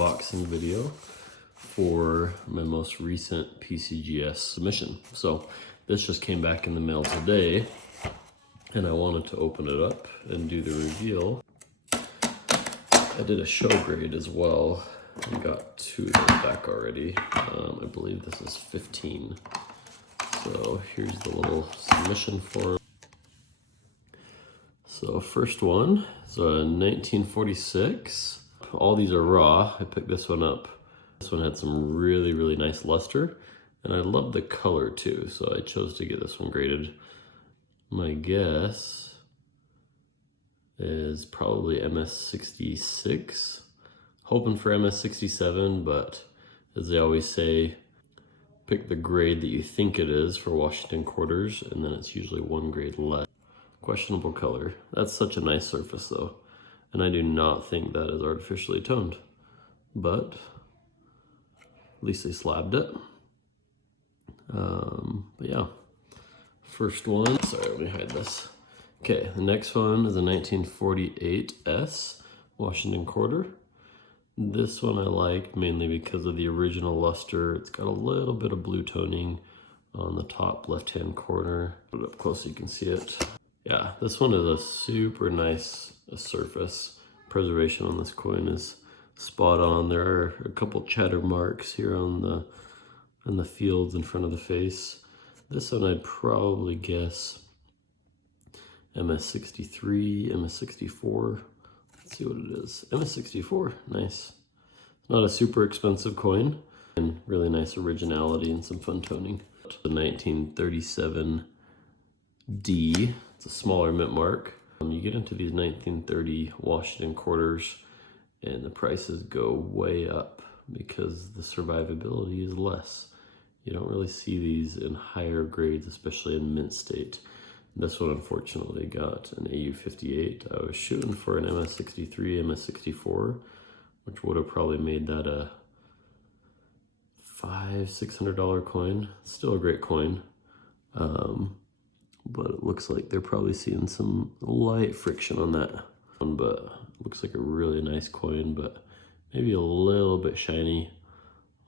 unboxing video for my most recent PCGS submission. So this just came back in the mail today and I wanted to open it up and do the reveal. I did a show grade as well and got 2 of those back already. I believe this is 15. So here's the little submission form. So first one is a 1946. All these are raw. I picked this one up. This one had some really nice luster, and I love the color too, so I chose to get this one graded. My guess is probably MS66. Hoping for MS67, but as they always say, pick the grade that you think it is for Washington quarters, and then it's usually 1 grade less. Questionable color. That's such a nice surface though, and I do not think that is artificially toned, but at least they slabbed it. But yeah, first one, sorry, let me hide this. Okay, the next one is a 1948S Washington quarter. This one I like mainly because of the original luster. It's got a little bit of blue toning on the top left-hand corner. Put it up close so you can see it. Yeah, this one is a super nice surface. Preservation on this coin is spot on. There are a couple chatter marks here on the fields in front of the face. This one I'd probably guess MS63, MS64. Let's see what it is. MS64, nice. Not a super expensive coin, and really nice originality and some fun toning. The 1937D, it's a smaller mint mark. You get into these 1930 Washington quarters and the prices go way up because the survivability is less. You don't really see these in higher grades, especially in mint state. This one unfortunately got an AU58. I was shooting for an MS63, MS64, which would have probably made that a $500–600 coin. Still a great coin, but it looks like they're probably seeing some light friction on that one. But it looks like a really nice coin, but maybe a little bit shiny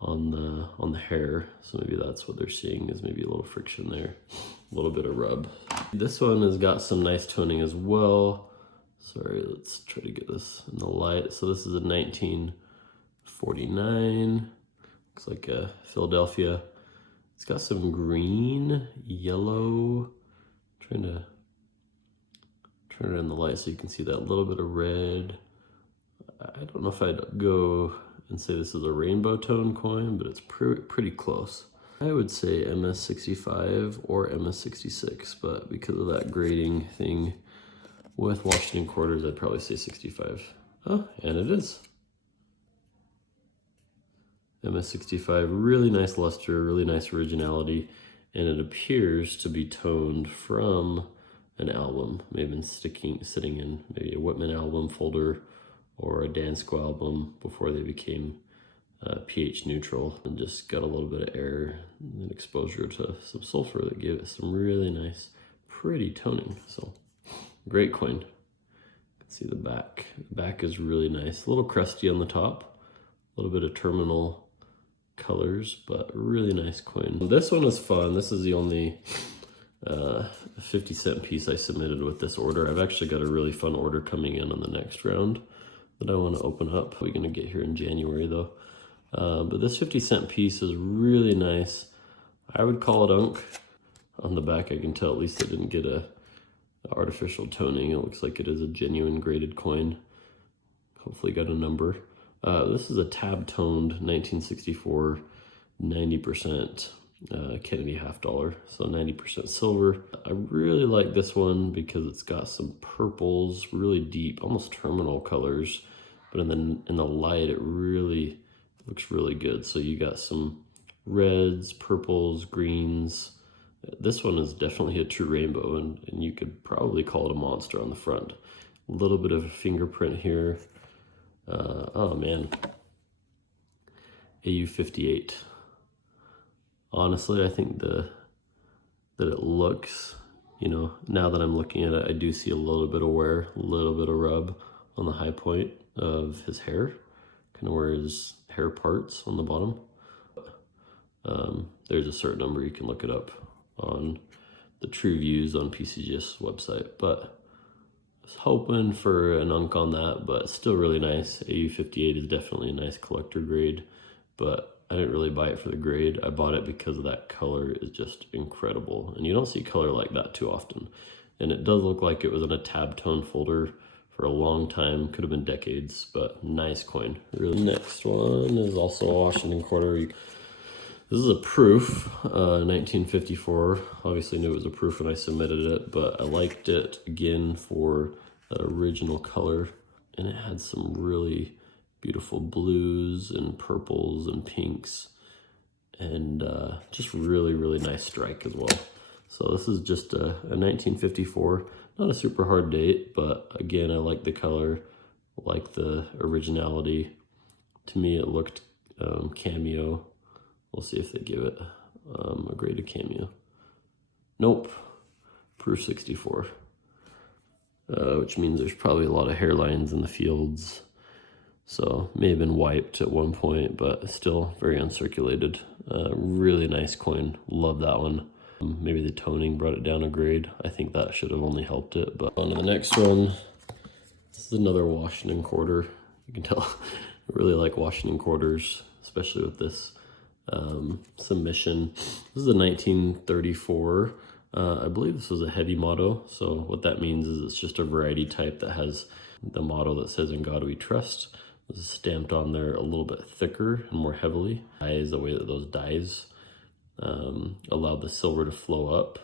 on the hair, so maybe that's what they're seeing, is maybe a little friction there, a little bit of rub. This one has got some nice toning as well. Sorry, let's try to get this in the light. So this is a 1949, looks like a Philadelphia. It's got some green, yellow, trying to turn it in the light so you can see that little bit of red. I don't know if I'd go and say this is a rainbow tone coin, but it's pretty close. I would say MS65 or MS66, but because of that grading thing with Washington quarters, I'd probably say 65. Oh, and it is. MS65, really nice luster, really nice originality, and it appears to be toned from an album, maybe sitting in maybe a Whitman album folder or a Dansko album before they became pH neutral, and just got a little bit of air and exposure to some sulfur that gave it some really nice, pretty toning. So great coin. You can see the back. The back is really nice, a little crusty on the top, a little bit of terminal colors, but really nice coin. This one is fun. This is the only 50-cent piece I submitted with this order. I've actually got a really fun order coming in on the next round that I want to open up. We're going to get here in January though. But this 50-cent piece is really nice. I would call it unk. On the back I can tell at least it didn't get a artificial toning. It looks like it is a genuine graded coin. Hopefully got a number. This is a tab toned 1964 90% Kennedy half dollar, so 90% silver. I really like this one because it's got some purples, really deep, almost terminal colors, but in the light it really looks really good. So you got some reds, purples, greens. This one is definitely a true rainbow, and you could probably call it a monster on the front. A little bit of a fingerprint here. Oh man, AU58. Honestly, I think that it looks, you know, now that I'm looking at it, I do see a little bit of wear, a little bit of rub on the high point of his hair. kind of where his hair parts on the bottom. There's a certain number, you can look it up on the True Views on PCGS website, but I was hoping for an unk on that, but still really nice. AU58 is definitely a nice collector grade, but I didn't really buy it for the grade. I bought it because of that color is just incredible, and you don't see color like that too often. And it does look like it was in a tab tone folder for a long time, could have been decades, but nice coin. Really. Next one is also a Washington quarter. This is a proof, 1954. Obviously knew it was a proof when I submitted it, but I liked it again for that original color. And it had some really beautiful blues and purples and pinks, and just really, really nice strike as well. So this is just a 1954, not a super hard date, but again, I like the color, I like the originality. To me, it looked cameo. We'll see if they give it a graded cameo. Nope, proof 64, which means there's probably a lot of hairlines in the fields. So may have been wiped at one point, but still very uncirculated. Really nice coin, love that one. Maybe the toning brought it down a grade. I think that should have only helped it. But on to the next one. This is another Washington quarter. You can tell I really like Washington quarters, especially with this submission. This is a 1934. I believe this was a heavy motto. So what that means is it's just a variety type that has the motto that says "In God We Trust." This is stamped on there a little bit thicker and more heavily. The way that those dies allowed the silver to flow up,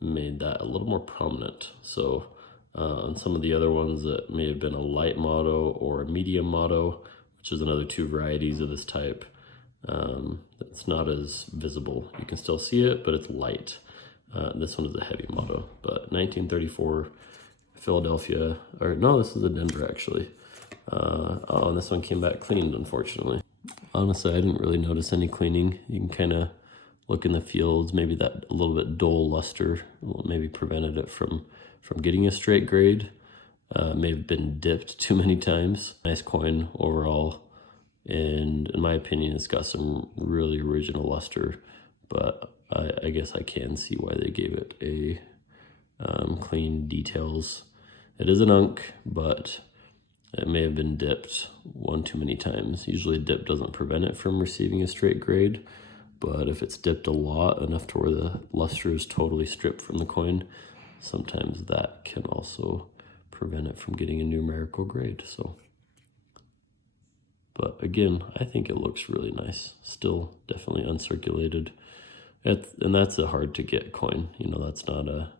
made that a little more prominent. So on some of the other ones that may have been a light motto or a medium motto, which is another two varieties of this type, it's not as visible. You can still see it, but it's light. This one is a heavy motto, but 1934 Philadelphia, or no, this is a Denver actually. Oh, and this one came back cleaned, unfortunately. Honestly, I didn't really notice any cleaning. You can kind of look in the fields, maybe that a little bit dull luster maybe prevented it from getting a straight grade. May have been dipped too many times. Nice coin overall, and in my opinion, it's got some really original luster, but I guess I can see why they gave it a clean details. It is an unk, but it may have been dipped one too many times. Usually a dip doesn't prevent it from receiving a straight grade, but if it's dipped a lot, enough to where the luster is totally stripped from the coin, sometimes that can also prevent it from getting a numerical grade. So, but again, I think it looks really nice. Still definitely uncirculated. And that's a hard to get coin. You know, that's not a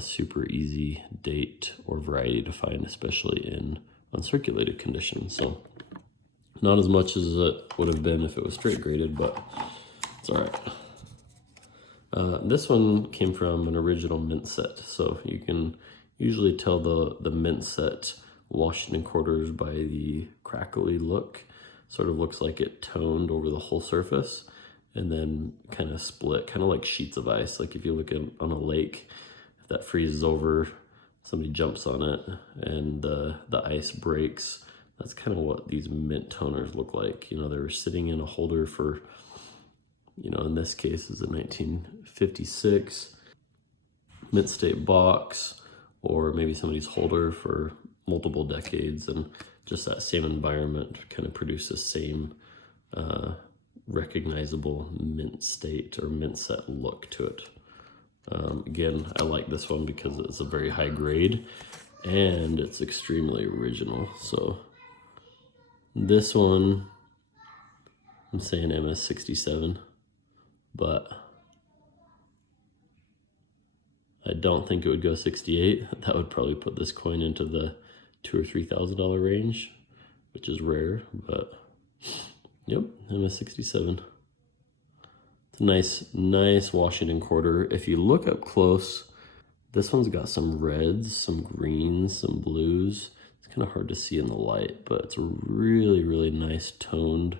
super easy date or variety to find, especially in uncirculated conditions. So not as much as it would have been if it was straight graded, but it's all right. This one came from an original mint set. So you can usually tell the mint set Washington quarters by the crackly look. Sort of looks like it toned over the whole surface and then kind of split, kind of like sheets of ice. Like if you look on a lake, if that freezes over, somebody jumps on it and the ice breaks. That's kind of what these mint toners look like. You know, they were sitting in a holder for, you know, in this case is a 1956 mint state box, or maybe somebody's holder for multiple decades, and just that same environment kind of produces same recognizable mint state or mint set look to it. Again, I like this one because it's a very high grade and it's extremely original. So this one, I'm saying MS67, but I don't think it would go 68. That would probably put this coin into the $2,000 or $3,000 range, which is rare, but yep, MS67. It's a nice Washington quarter. If you look up close, this one's got some reds, some greens, some blues. It's kind of hard to see in the light, but it's a really, really nice toned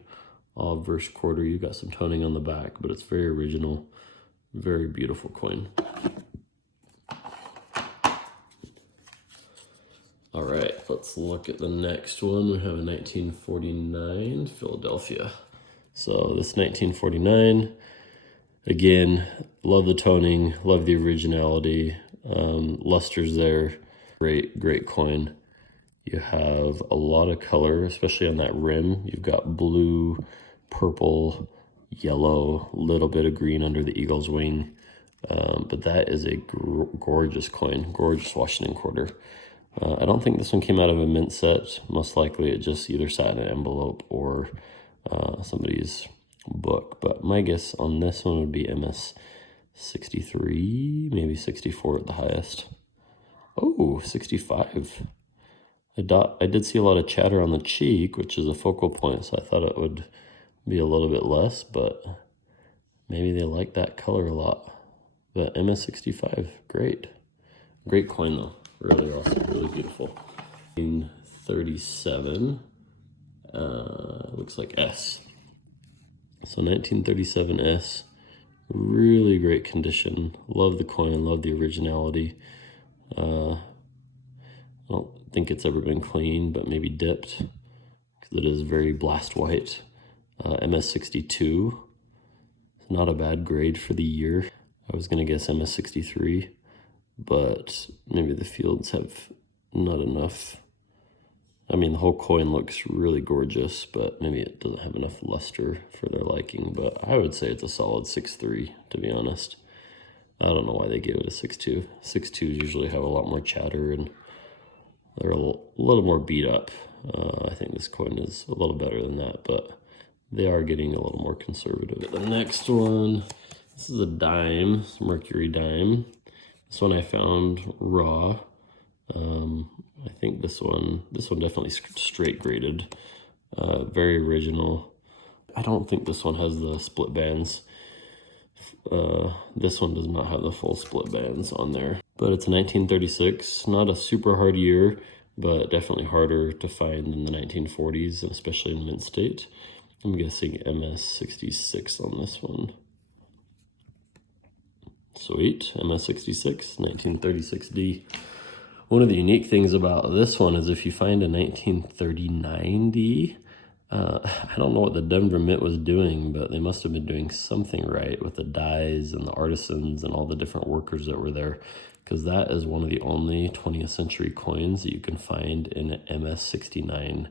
obverse quarter. You've got some toning on the back, but it's very original, very beautiful coin. All right, let's look at the next one. We have a 1949 Philadelphia. So this 1949, again, love the toning, love the originality. Luster's there, great coin. You have a lot of color, especially on that rim. You've got blue, purple, yellow, a little bit of green under the eagle's wing. But that is a gorgeous coin, gorgeous Washington quarter. I don't think this one came out of a mint set. Most likely it just either sat in an envelope or somebody's book. But my guess on this one would be MS 63, maybe 64 at the highest. Oh, 65. I did see a lot of chatter on the cheek, which is a focal point, so I thought it would be a little bit less, but maybe they like that color a lot. But MS65, great. Great coin though, really awesome, really beautiful. 1937, looks like S. So 1937 S, really great condition. Love the coin, love the originality. I don't think it's ever been cleaned, but maybe dipped, because it is very blast white. MS62, not a bad grade for the year. I was gonna guess MS63, but maybe the fields have not enough. I mean, the whole coin looks really gorgeous, but maybe it doesn't have enough luster for their liking. But I would say it's a solid 6.3, to be honest. I don't know why they gave it a 6.2. 6.2s usually have a lot more chatter and they're a little more beat up. I think this coin is a little better than that, but they are getting a little more conservative. The next one, this is a dime, Mercury dime. This one I found raw. I think this one definitely straight graded. Very original. I don't think this one has the split bands. This one does not have the full split bands on there. But it's a 1936, not a super hard year, but definitely harder to find than the 1940s, and especially in mint state. I'm guessing MS66 on this one. Sweet, MS66, 1936D. One of the unique things about this one is if you find a 1939D, I don't know what the Denver Mint was doing, but they must have been doing something right with the dyes and the artisans and all the different workers that were there, because that is one of the only 20th century coins that you can find in an MS69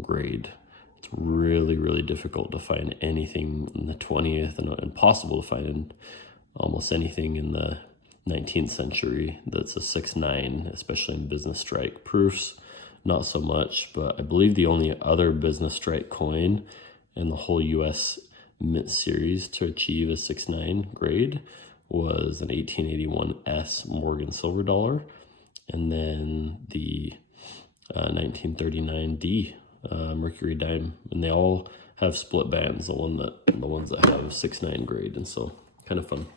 grade. It's really, really difficult to find anything in the 20th and impossible to find in almost anything in the 19th century that's a 6.9, especially in business strike proofs. Not so much, but I believe the only other business strike coin in the whole US Mint series to achieve a 6.9 grade was an 1881 S Morgan silver dollar, and then the 1939 D Mercury dime, and they all have split bands. The ones that have 6.9 grade, and so kind of fun.